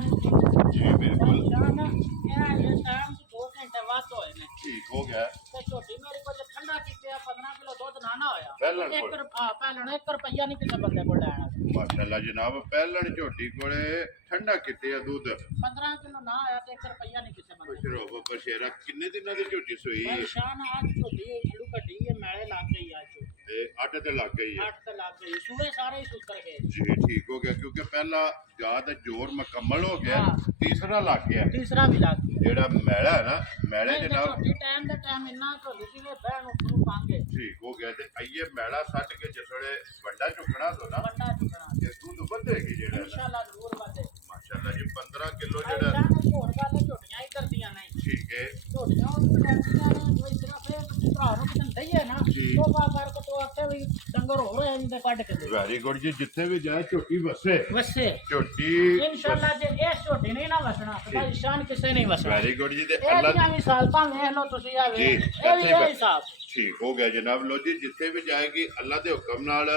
ਜੀ ਬਿਲਕੁਲ ਸ਼ਾਨ ਇਹ ਜੇ ਟਾਈਮ 2 ਘੰਟੇ ਬਾਅਦ ਹੋਏ ਨੇ ਠੀਕ ਹੋ ਗਿਆ ਤੇ ਝੋਟੀ ਮੇਰੇ ਕੋਲ ਠੰਡਾ ਕੀਤੇ 15 ਕਿਲੋ ਦੁੱਧ ਨਾ ਹੋਇਆ ਪਹਿਲਣ 1 ਰੁਪਈਆ ਨਹੀਂ ਕਿਸੇ ਬੰਦੇ ਕੋਲ ਲੈਣਾ ਮਾਸ਼ਾਅੱਲਾ ਜਨਾਬ ਪਹਿਲਣ ਝੋਟੀ ਕੋਲੇ ਠੰਡਾ ਕਿਤੇ ਆ ਦੁੱਧ 15 ਕਿਲੋ ਨਾ ਆਇਆ ਤੇ 1 ਰੁਪਈਆ ਨਹੀਂ ਕਿਸੇ ਬੰਦੇ ਖੁਸ਼ ਰਹੋ ਬਸ਼ੇਰਾ ਕਿੰਨੇ ਦਿਨਾਂ ਦੀ ਝੋਟੀ ਸੋਈ ਭਾਈ ਸ਼ਾਨ ਅੱਜ ਝੋਟੀ ਸ਼ੁਰੂ ਕੱਢੀ ਹੈ ਮੈਲੇ ਲੱਗ ਗਈ ਅੱਜ ਤੇ 8 ਤੇ ਲੱਗ ਗਈ ਹੈ 8 ਤੇ ਲੱਗ ਗਈ ਸੂਏ ਸਾਰੇ ਹੀ ਸੁੱਤਰ ਗਏ ਜੀ ਠੀਕ ਹੋ ਗਿਆ ਕਿਉਂਕਿ ਪਹਿਲਾ ਜਿਆਦਾ ਜ਼ੋਰ ਮੁਕੰਮਲ ਹੋ ਗਿਆ ਤੀਸਰਾ ਲੱਗ ਗਿਆ ਤੀਸਰਾ ਵੀ ਲੱਗ ਗਿਆ ਜਿਹੜਾ ਮੈਲਾ ਹੈ ਨਾ ਮੈਲੇ ਜਨਾਬ ਝੋਟੀ ਟਾਈਮ ਦੇ ਟਾਈਮ ਇੰਨਾ ਝੋਲੀ ਸੀ ਕਿ ਬਹਿਣ ਉੱਪਰ ਪਾਂਗੇ ਠੀਕ ਹੋ ਗਿਆ ਤੇ ਆਈਏ ਮੈਲਾ ਸੱਟ ਕੇ ਜਿਸ ਵੇਲੇ ਵੱਡਾ ਚੁੱਕਣਾ ਤੋਂ ਨਾ ਵੱਡਾ ਚੁੱਕਣਾ ਇਹ ਦੁੱਧ ਵਧੇਗੀ ਜਿਹੜਾ ਨਾ। ਇਨਸ਼ਾਅੱਲਾ ਜ਼ਰੂਰ ਵਾਦੇ ਮਾਸ਼ਾਅੱਲਾ ਜੀ 15 ਕਿਲੋ ਭਾਈ ਜਿਹੜਾ ਸ਼ਾਨ ਹੋਰ ਗੱਲ ਝੋਟੀਆਂ ਹੀ ਕਰਦੀਆਂ ਨਹੀਂ ਠੀਕ ਹੈ ਝੋਟੀਆਂ ਉਹ ਕਰਦੀਆਂ ਨੇ ਕੋਈ ਸਿਰਫ ਇਹ ਭਰਾ ਨੂੰ ਕਿਤੇ ਦਈਏ ਨਾ ਉਹ ਪਾ ਕਰਕੇ ਤੋਂ ਆਤੇ ਵੀ ਡੰਗਰ ਹੋਰ ਜਾਂਦੇ ਕੱਢ ਕੇ ਦੇ ਵੈਰੀ ਗੁੱਡ ਜੀ ਜਿੱਥੇ ਵੀ ਜਾਏ ਝੋਟੀ ਵਸੇ ਵਸੇ ਝੋਟੀ ਇਨਸ਼ਾਅੱਲਾ ਜੇ ਇਹ ਝੋਟੀ ਨਹੀਂ ਨਾ ਵਸਣਾ ਤਾਂ ਭਾਈ ਸ਼ਾਨ ਕਿਸੇ ਨਹੀਂ ਵਸਣਾ ਵੈਰੀ ਗੁੱਡ ਜੀ ਤੇ ਇਹ ਅੱਲਾ ਦੀਆਂ ਵੀ ਸਾਲਤਾਂ ਵੇਖ ਲਓ ਤੁਸੀਂ ਆ ਵੇਖ ਇਹ ਵੀ ਇਹ ਹਿਸਾਬ ਠੀਕ ਹੋ ਗਿਆ ਜਨਾਬ ਲੋ ਜੀ ਜਿੱਥੇ ਵੀ ਜਾਏਗੀ ਅੱਲਾ ਦੇ ਹੁਕਮ ਨਾਲ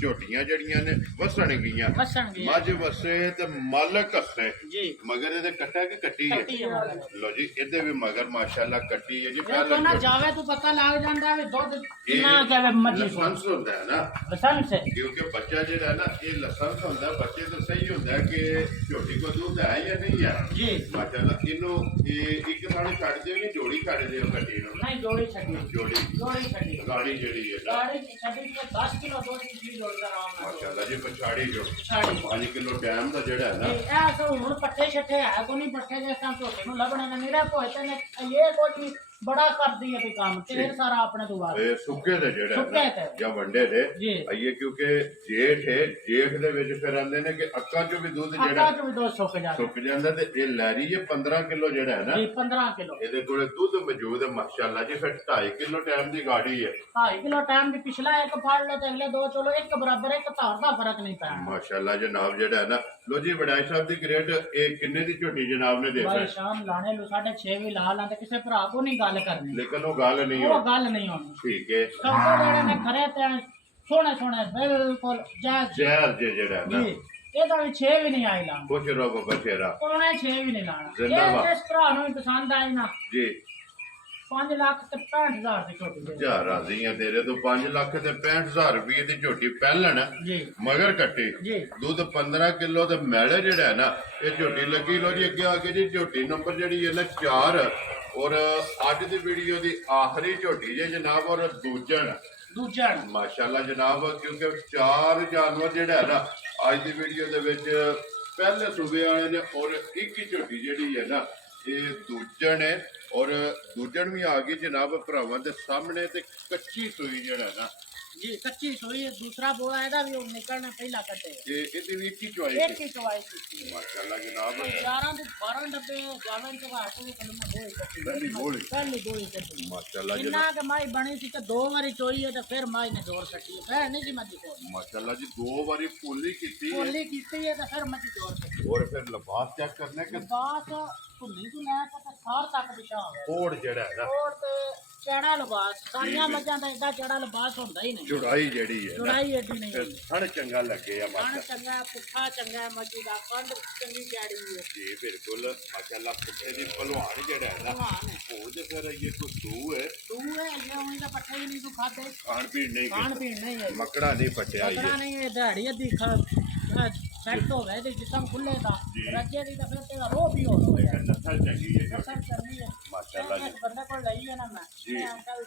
ਝੋਟੀਆਂ ਜਿਹੜੀਆਂ ਨੇ ਵਸਣਗੀਆਂ ਵਸਣਗੇ ਮੱਝ ਵਸੇ ਤੇ ਮਾਲਕ ਹੱਸੇ ਜੀ ਮਗਰ ਇਹਦੇ ਕੱਟਾ ਕਿ ਕੱਟੀ ਹੈ ਕੱਟੀ ਹੈ ਮਗਰ। ਲੋ ਜੀ ਇਹਦੇ ਵੀ ਮਗਰ ਮਾਸ਼ਾਅੱਲਾ ਕੱਟੀ ਹੈ ਜੀ ਇਹ ਨਾ ਜਾਵੇ ਤੂੰ ਪਤਾ ਲੱਗ ਜਾਂਦਾ ਵੀ ਦੁੱਧ ਕਿੰਨਾ ਜਾਵੇ ਮੱਝੀ ਲਾਇਸੈਂਸ ਹੁੰਦਾ ਹੈ ਨਾ ਬਸੰਤ ਸੇ ਕਿਉਂਕਿ ਬੱਚਾ ਜਿਹੜਾ ਹੈ ਨਾ ਇਹ ਲਾਇਸੈਂਸ ਹੁੰਦਾ ਬੱਚੇ ਤੋਂ ਸਹੀ ਹੁੰਦਾ ਹੈ ਕਿ ਝੋਟੀ ਕੋ ਦੁੱਧ ਹੈ ਜਾਂ ਨਹੀਂ ਹੈ ਜੀ ਮਾਸ਼ਾਅੱਲਾ ਇਹਨੂੰ ਇਹ ਇੱਕ ਨਾਲ ਛੱਡ ਦਿਓ ਨਹੀਂ ਜੋੜੀ ਛੱਡ ਦਿਓ ਕੱਟੀ ਨੂੰ ਨਹੀਂ ਜੋੜੀ ਛੱਡੀ ਜੋੜੀ ਜੋੜੀ ਛੱਡੀ ਗਾੜੀ ਜਿਹੜੀ ਹੈ ਨਾ ਗਾੜੀ ਛੱਡੀ ਤੇ 10 ਕਿਲੋ ਦੁੱਧ ਦੀ ਚੀਜ਼ ਜੋੜ ਦਾ ਆਰਾਮ ਨਾਲ ਮਾਸ਼ਾਅੱਲਾ ਜੀ ਪਛਾੜੀ ਜੋ ਛੱਡੀ 5 ਕਿਲੋ ਟਾਈਮ ਦਾ ਜਿਹੜਾ ਹੈ ਨਾ ਇਹ ਸੋ ਹੁਣ ਪੱਠੇ ਛੱਠੇ ਹੈ ਕੋ ਨਹੀਂ ਪੱਠੇ ਜਿਸ ਤਰ੍ਹਾਂ ਝੋਟੇ ਨੂੰ ਲੱਭਣੇ ਨੇ ਨਿਹਰੇ ਪਹੁੰਚੇ ਨੇ ਇਹ ਕੋਈ ਬੜਾ ਕਰਦੀ ਹੈ ਵੀ ਕੰਮ ਤੇਰ ਸਾਰਾ ਆਪਣੇ ਤੋਂ ਬਾਅਦ ਇਹ ਸੁੱਕੇ ਦੇ ਜਿਹੜਾ ਸੁੱਕੇ ਹੈ ਤੇ। ਨਾ ਜਾਂ ਵੰਡੇ ਦੇ ਜੀ। ਆਈਏ ਕਿਉਂਕਿ ਜੇਠ ਹੈ ਜੇਠ ਦੇ ਵਿੱਚ ਫਿਰ ਆਂਦੇ ਨੇ ਕਿ ਅੱਖਾਂ ਚੋਂ ਵੀ ਦੁੱਧ ਆਟਾ ਜਿਹੜਾ ਚ ਵੀ ਦੁੱਧ ਸੁੱਕ ਜਾਂਦਾ ਸੁੱਕ ਜਾਂਦਾ ਤੇ ਇਹ ਲੈਰੀ ਹੈ 15 ਕਿਲੋ ਜਿਹੜਾ ਹੈ ਨਾ ਜੀ 15 ਕਿਲੋ ਇਹਦੇ ਕੋਲੇ ਦੁੱਧ ਮੌਜੂਦ ਹੈ ਮਾਸ਼ਾਅੱਲਾ ਜੀ ਫਿਰ 2.5 ਕਿਲੋ ਟਾਈਮ ਦੀ ਗਾੜੀ ਹੈ 2.5 ਕਿਲੋ ਟਾਈਮ ਦੀ ਪਿਛਲਾ ਇੱਕ ਫੜ ਲਓ ਤੇ ਅਗਲੇ ਦੋ ਚਲੋ ਇੱਕ ਬਰਾਬਰ ਇੱਕ ਧਾਰ ਦਾ ਫਰਕ ਨਹੀਂ ਪੈਣਾ ਮਾਸ਼ਾਅੱਲਾ ਜਨਾਬ ਜਿਹੜਾ ਹੈ ਨਾ ਲੋ ਜੀ ਵਡਾਈ ਸਾਹਿਬ ਦੀ ਗ੍ਰੇਡ ਇਹ ਕਿੰਨੇ ਦੀ ਝੋਟੀ ਜਨਾਬ ਨੇ ਭਾਈ ਦੇਤਾ ਸ਼ਾਮ ਲਾਣੇ ਲੋ 6.5 ਵੀ ਲਾ ਲਾਂ ਤੇ ਕਿਸੇ ਭਰਾ ਕੋ ਨਹੀਂ ਗੱਲ ਕਰਨੀ ਲੇਕਿਨ ਉਹ ਗੱਲ ਨਹੀਂ ਉਹ ਹੋਣੀ ਗੱਲ ਨਹੀਂ ਹੋਣੀ ਠੀਕ ਹੈ ਸਭ ਜਿਹੜੇ ਨੇ ਖਰੇ ਤੇ ਸੋਹਣੇ ਸੋਹਣੇ ਬਿਲਕੁਲ ਜਾਇਜ਼ ਜ਼ਹਿਰ ਜੇ ਜਿਹੜਾ ਨਾ ਜੀ ਇਹਦਾ ਵੀ 6 ਵੀ ਨਹੀਂ ਆਈ ਲਾਣਾ ਖੁਸ਼ ਰਹੋ ਬਚੇਰਾ ਪੌਣੇ 6 ਵੀ ਨਹੀਂ ਲਾਣਾ ਜ਼ਿੰਦਾਬਾਦ। ਜੇ ਇਸ ਭਰਾ ਨੂੰ ਵੀ ਪਸੰਦ ਆਈ ਨਾ ਜੀ 5 ਲੱਖ ਤੇ 65,000 ਦੀ ਝੋਟੀ ਦੇ ਜਾ ਰਾਜ਼ੀਆਂ ਤੇਰੇ ਤੋਂ 5 ਲੱਖ ਤੇ 65,000 ਰੁਪਏ ਦੀ ਝੋਟੀ ਪਹਿਲਣ ਜੀ ਮਗਰ ਕੱਟੀ ਜੀ ਦੁੱਧ 15 ਕਿਲੋ ਤੇ ਮੈਲੇ ਜਿਹੜਾ ਹੈ ਨਾ ਇਹ ਝੋਟੀ ਲੱਗੀ ਲੋ ਜੀ ਅੱਗੇ ਆ ਕੇ ਜੀ ਝੋਟੀ ਨੰਬਰ ਜਿਹੜੀ ਹੈ ਨਾ 4 ਔਰ ਅੱਜ ਦੀ ਵੀਡੀਓ ਦੀ ਆਖਰੀ ਝੋਟੀ ਜੇ ਜਨਾਬ ਔਰ ਦੂਜਣ ਦੂਜਾ ਮਾਸ਼ਾਅੱਲਾ ਜਨਾਬ ਕਿਉਂਕਿ 4 ਜਾਨਵਰ ਜਿਹੜਾ ਹੈ ਨਾ ਅੱਜ ਦੀ ਵੀਡੀਓ ਦੇ ਵਿੱਚ ਪਹਿਲੇ ਸੂਬੇ ਵਾਲੇ ਨੇ ਔਰ ਇੱਕ ਹੀ ਝੋਟੀ ਜਿਹੜੀ ਹੈ ਨਾ ਇਹ ਦੂਜਣ ਹੈ ਔਰ ਦੂਜਣ ਵੀ ਆ ਗਈ ਜਨਾਬ ਭਰਾਵਾਂ ਦੇ ਸਾਹਮਣੇ ਤੇ ਕੱਚੀ ਸੂਈ ਜਿਹੜਾ ਨਾ ਜੀ ਕੱਚੀ ਸੋਈ ਹੈ ਦੂਸਰਾ ਬੋਲਾ ਇਹਦਾ ਵੀ ਉਹ ਨਿਕਲਣਾ ਪਹਿਲਾਂ ਕੱਟੇ ਇਹ ਇਹਦੀ ਵੀ ਇੱਕ ਹੀ ਚੁਆਈ ਇੱਕ ਹੀ ਚਵਾਈ ਕੀਤੀ ਮਾਸ਼ਾਅੱਲਾ ਜਨਾਬ 11 ਦੇ 12 ਡੱਬੇ ਜਾਵਨ ਚ ਵਾਟ ਨੂੰ ਕਲਮ ਹੋਈ ਕੱਟੀ ਪਹਿਲੀ ਗੋਲੀ ਪਹਿਲੀ ਦੋਈ ਕੱਟੀ ਮਾਸ਼ਾਅੱਲਾ ਇੰਨਾ ਕਿ ਮਾਈ ਬਣੀ ਸੀ ਕਿ 2 ਵਾਰੀ ਚੋਈ ਹੈ ਤੇ ਫਿਰ ਮਾਈ ਨੇ ਜ਼ੋਰ ਸੱਟੀ ਹੈ ਨਹੀਂ ਜੀ ਮੱਜੀ ਕੋਲ ਮਾਸ਼ਾਅੱਲਾ ਜੀ 2 ਵਾਰੀ ਪੋਲੀ ਕੀਤੀ ਹੈ ਕੋਲੀ ਕੀਤੀ ਹੈ ਤੇ ਫਿਰ ਮੱਜੀ ਜ਼ੋਰ ਸੱਟੀ ਔਰ ਫਿਰ ਲਿਬਾਸ ਚੈੱਕ ਕਰਨਾ ਕਿ ਬਾਸ ਭੁੱਲੀ ਤੋਂ ਲੈ ਕੇ ਤੇ ਸਾਰ ਤੱਕ ਵਿਛਾ ਹੋਇਆ ਕੋੜ ਜਿਹੜਾ ਹੈ ਨਾ ਹੋਰ ਤੇ ਚੜਾ ਲਿਬਾਸ ਸਾਰੀਆਂ ਮੱਝਾਂ ਦਾ ਏਡਾ ਚੜਾ ਲਿਬਾਸ ਹੁੰਦਾ ਹੀ ਨਹੀਂ ਚੁੜਾਈ ਜਿਹੜੀ ਹੈ ਨਾ ਚੜਾਈ ਏਡੀ ਨਹੀਂ ਹੁੰਦੀ ਥਣ ਚੰਗਾ ਲੱਗੇ ਆ ਖਾਣ ਮਾਸ਼ਾ ਚੰਗਾ ਪੁੱਠਾ ਚੰਗਾ ਮੱਝੀ ਦਾ ਕੰਡ ਚੰਗੀ ਚੜੀ ਹੈ ਜੀ ਬਿਲਕੁਲ ਮਾਸ਼ਾਅੱਲਾ ਪੁੱਠੇ ਦੀ ਭਲਵਾਨ ਜਿਹੜਾ ਹੈ ਨਾ ਭਲਵਾਨ ਹੈ। ਉਹ ਜੇ ਫਿਰ ਇਹ ਕੋਈ ਸੂ ਹੈ ਤੂੰ ਹੈ ਜੇ ਉਹੀ ਦਾ ਪੱਠੇ ਹੀ ਨਹੀਂ ਤੂੰ ਖਾਦੇ ਖਾਣ ਪੀਣ ਨਹੀਂ ਖਾਣ ਕੀਤਾ। ਪੀਣ ਨਹੀਂ ਹੈ ਮੱਕੜਾ ਨਹੀਂ ਪਟਿਆ ਪਕੜਾ ਇਹ ਨਹੀਂ ਹੈ ਦਿਹਾੜੀ ਅੱਧੀ ਸੈੱਟ ਹੋ ਗਏ ਤੇ ਜਿਸਮ ਖੁੱਲੇ ਦਾ ਜੀ। ਰੱਜੇ ਦੀ ਤਾਂ ਫਿਰ ਤੇਰਾ ਰੋਹ ਵੀ ਹੋ ਰਿਹਾ ਨਸਲ ਚੰਗੀ ਹੈ ਅਸਰ ਕਰਨੀ ਹੈ ਮਾਸ਼ਾਅੱਲਾ ਜੀ। ਇਸ ਬੰਦੇ ਕੋਲ ਲਈ ਹੈ ਨਾ ਮੈਂ ਜੀ। ਮੈਂ ਅੰਕਲ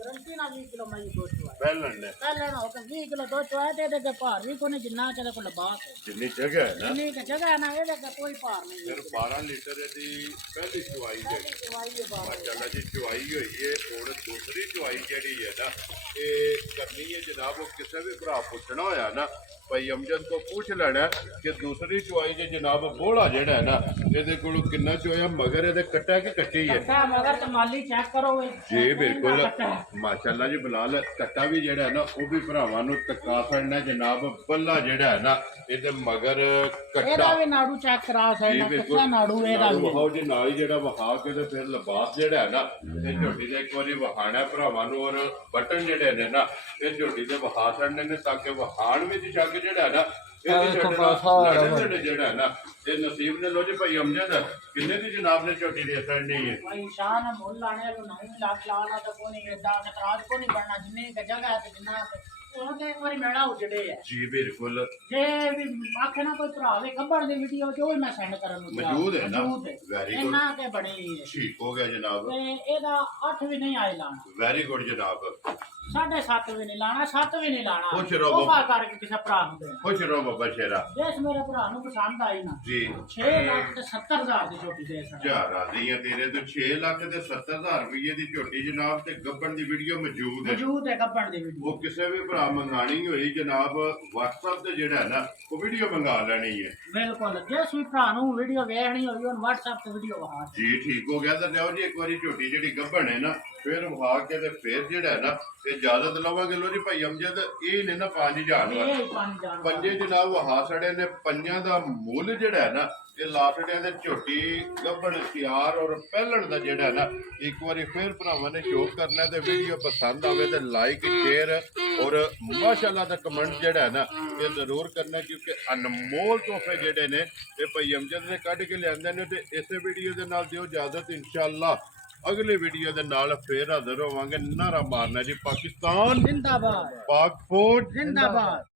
ਗਰੰਟੀ ਨਾਲ 20 ਕਿਲੋ ਮੈਂ ਦੁੱਧ ਚੁਆ ਪਹਿਲਣ ਨੇ ਪਹਿਲਾਂ ਨਾ ਹੋ ਕੇ 20 ਕਿਲੋ ਦੁੱਧ ਚੁਆ ਤੇ ਇਹਦੇ ਤੇ ਭਾਰ ਵੀ ਕੋਈ ਨਹੀਂ ਜਿੰਨਾ ਕਿ ਇਹਦੇ ਕੋਲ ਲਿਬਾਸ ਹੈ ਜਿੰਨੀ ਜਗ੍ਹਾ ਹੈ ਨਾ ਜਿੰਨੀ ਕਿ ਜਗ੍ਹਾ ਨਾ ਇਹਦੇ ਤੇ ਕੋਈ ਭਾਰ ਨਹੀਂ ਫਿਰ 12 ਲੀਟਰ ਦੀ ਪਹਿਲੀ ਚੁਆਈ ਜਿਹੜੀ ਚਵਾਈ ਹੈ ਬਾਹਰ ਮਾਸ਼ਾਅੱਲਾ ਜੀ ਚੁਆਈ ਹੋਈ ਹੈ ਹੁਣ ਦੂਸਰੀ ਚੁਆਈ ਜਿਹੜੀ ਹੈ ਨਾ ਇਹ ਕਰਨੀ ਹੈ ਜਨਾਬ ਉਹ ਕਿਸੇ ਵੀ ਭਰਾ ਪੁੱਛਣਾ ਹੋਇਆ ਨਾ ਭਾਈ ਅਮਜਦ ਤੋਂ ਪੁੱਛ ਲੈਣਾ ਕਿ ਦੂਸਰੀ ਚੁਆਈ ਜੇ ਜਨਾਬ ਬੋਲਾ ਜਿਹੜਾ ਹੈ ਨਾ ਇਹਦੇ ਕੋਲੋਂ ਕਿੰਨਾ ਚੋਇਆ ਮਗਰ ਇਹਦੇ ਕੱਟਾ ਕਿ ਕੱਟੀ ਹੈ ਕੱਟਾ ਮਗਰ ਤੇ ਮਾਲੀ ਚੈੱਕ ਕਰੋ ਇਹ ਜੀ ਬਿਲਕੁਲ ਕੱਟਾ ਹੈ। ਮਾਸ਼ਾਅੱਲਾ ਜੀ ਬਲਾਲ ਕੱਟਾ ਵੀ ਜਿਹੜਾ ਹੈ ਨਾ ਉਹ ਵੀ ਭਰਾਵਾਂ ਨੂੰ ਤਕਾ ਫੜਨਾ ਜਨਾਬ ਬੱਲਾ ਜਿਹੜਾ ਹੈ ਨਾ ਇਹਦੇ ਮਗਰ ਇਹਦਾ ਕੱਟਾ ਵੀ ਨਾੜੂ ਚੈੱਕ ਕਰਾ ਜੀ ਸਕਦਾ ਬਿਲਕੁਲ ਕਿੱਥਾ ਨਾੜੂ ਇਹਦਾ ਵੀ ਵਹਾਓ ਜੀ ਨਾਲ ਹੀ ਜਿਹੜਾ ਵਹਾ ਕੇ ਤੇ ਫਿਰ ਲਿਬਾਸ ਜਿਹੜਾ ਹੈ ਨਾ ਇਹ ਝੋਟੀ ਦੇ ਇੱਕ ਵਾਰੀ ਵਹਾਣਾ ਭਰਾਵਾਂ ਨੂੰ ਔਰ ਬਟਨ ਜਿਹੜੇ ਨੇ ਨਾ ਇਹ ਝੋਟੀ ਦੇ ਵਹਾ ਛੱਡਣੇ ਨੇ ਤਾਂ ਕਿ ਵਹਾਣ ਵਿੱਚ ਛੱਗ ਜਿਹੜਾ ਹੈ ਨਾ ਇਹਦੇ ਛੱਡਣਾ ਜਿਹੜਾ ਹੈ ਨਾ ਇਹ ਨਸੀਬ ਨੇ ਲੋ ਜੀ ਭਾਈ ਅਮਜਦ ਕਿੰਨੇ ਦੀ ਜਨਾਬ ਨੇ ਝੋਟੀ ਦੇ ਛੱਡਣੀ ਹੈ ਭਾਈ ਸ਼ਾਨ ਮੁੱਲ ਲਾਣੇ ਨੂੰ ਨਹੀਂ ਲੱਖ ਲਾਣਾ ਤਾਂ ਕੋਈ ਨਹੀਂ ਏਦਾਂ ਇਤਰਾਜ਼ ਕੋਈ ਨਹੀਂ ਬਣਨਾ ਜਿੰਨੀ ਕੁ ਜਗ੍ਹਾ ਹੈ ਤੇ ਜਿੰਨਾ ਉਹਦੇ ਇੱਕ ਵਾਰੀ ਮੇਲਾ ਉਜੜੇ ਹੈ ਜੀ ਬਿਲਕੁਲ ਜੇ ਵੀ ਆਖੇ ਨਾ ਕੋਈ ਭਰਾ ਦੇ ਖੱਬੜ ਦੀ ਵੀਡੀਓ ਜੋ ਵੀ ਮੈਂ ਸੈਂਡ ਕਰਨ ਨੂੰ ਤਿਆਰ, ਮੌਜੂਦ ਹੈ ਨਾ? ਮੌਜੂਦ ਹੈ। Very good. ਇੰਨਾ ਕੇ ਬਣੀ ਹੈ ਠੀਕ ਹੋ ਗਿਆ ਜਨਾਬ ਤੇ ਇਹਦਾ 8 ਵੀ ਨਹੀਂ ਆਏ ਲਾਣਾ ਵੈਰੀ ਗੁੱਡ ਜਨਾਬ 7.5 ਵੀ ਨਹੀਂ ਲਾਣਾ 7 ਵੀ ਨਹੀਂ ਲਾਣਾ ਖੁਸ਼ ਰਹੋ। ਤੋਹਫਾ ਕਰਕੇ ਕਿਸੇ ਭਰਾ ਨੂੰ ਦੇਣਾ ਖੁਸ਼ ਰਹੋ ਬਾਬਾ ਸ਼ੇਰਾ ਜਿਸ ਮੇਰੇ ਭਰਾ ਨੂੰ ਪਸੰਦ ਆਈ ਨਾ ਜੀ 6 ਲੱਖ ਤੇ 70,000 ਦੀ ਝੋਟੀ ਦੇ ਸਕਦਾ ਚਾਰਾ ਦੀਆਂ ਤੇਰੇ ਤੋਂ 6 ਲੱਖ ਤੇ 70,000 ਰੁਪਏ ਦੀ ਝੋਟੀ ਜਨਾਬ ਤੇ ਗੱਬਣ ਦੀ ਵੀਡੀਓ ਮੌਜੂਦ ਹੈ ਮੌਜੂਦ ਹੈ ਗੱਬਣ ਦੀ ਵੀਡੀਓ ਉਹ ਕਿਸੇ ਵੀ ਭਰਾ ਮੰਗਾਣੀ ਹੋਈ ਜਨਾਬ WhatsApp ਤੇ ਜਿਹੜਾ ਹੈ ਨਾ ਉਹ ਵੀਡੀਓ ਮੰਗਾ ਲੈਣੀ ਹੈ ਬਿਲਕੁਲ ਜਿਸ ਵੀ ਭਰਾ ਨੂੰ ਵੀਡੀਓ ਵੇਖਣੀ ਹੋਈ ਉਹਨੂੰ WhatsApp ਤੇ ਵੀਡੀਓ ਵਹਾ ਜੀ ਠੀਕ ਹੋ ਗਿਆ ਤਾਂ ਲਿਆਓ ਜੀ ਇੱਕ ਵਾਰੀ ਝੋਟੀ ਜਿਹੜੀ ਗੱਭਣ ਹੈ ਨਾ ਫਿਰ ਵਹਾ ਕੇ ਤੇ ਫਿਰ ਜਿਹੜਾ ਹੈ ਨਾ ਤੇ ਇਜਾਜ਼ਤ ਲਵਾਂਗੇ ਲੋ ਜੀ ਭਾਈ ਅਮਜਦ ਇਹ ਨੇ ਨਾ 5000 ਇਹ ਵਾਲਾ ਹੀ ਪੰਜ ਜਾਣ ਪੰਜੇ ਜਨਾਬ ਵਹਾ ਸੜੇ ਨੇ ਪੰਜਾਂ ਦਾ ਮੁੱਲ ਜਿਹੜਾ ਹੈ ਨਾ ਇਹ ਲਾਟੜਿਆਂ ਦੇ ਝੋਟੀ ਗੱਭਣ ਤਿਆਰ ਔਰ ਪਹਿਲਣ ਦਾ ਜਿਹੜਾ ਹੈ ਨਾ ਇੱਕ ਵਾਰੀ ਫਿਰ ਭਰਾਵਾਂ ਨੇ ਸ਼ੋਅ ਕਰਨਾ ਤੇ ਵੀਡੀਓ ਪਸੰਦ ਆਵੇ ਤੇ ਲਾਈਕ ਸ਼ੇਅਰ ਔਰ ਮਾਸ਼ਾਅੱਲਾ ਦਾ ਕਮੈਂਟ ਜਿਹੜਾ ਹੈ ਨਾ ਇਹ ਜ਼ਰੂਰ ਕਰਨਾ ਕਿਉਂਕਿ ਅਨਮੋਲ ਤੋਹਫੇ ਜਿਹੜੇ ਨੇ ਇਹ ਭਾਈ ਅਮਜਦ ਨੇ ਕੱਢ ਕੇ ਲਿਆਂਦੇ ਨੇ ਤੇ ਇਸੇ ਵੀਡੀਓ ਦੇ ਨਾਲ ਦਿਓ ਇਜਾਜ਼ਤ ਇਨਸ਼ਾਅੱਲਾ ਅਗਲੇ ਵੀਡੀਓ ਦੇ ਨਾਲ ਫੇਰ ਹਾਜ਼ਰ ਹੋਵਾਂਗੇ ਨਾਰਾ ਮਾਰਨਾ ਜੀ ਪਾਕਿਸਤਾਨ ਜ਼ਿੰਦਾਬਾਦ ਪਾਕ ਫੌਜ ਜ਼ਿੰਦਾਬਾਦ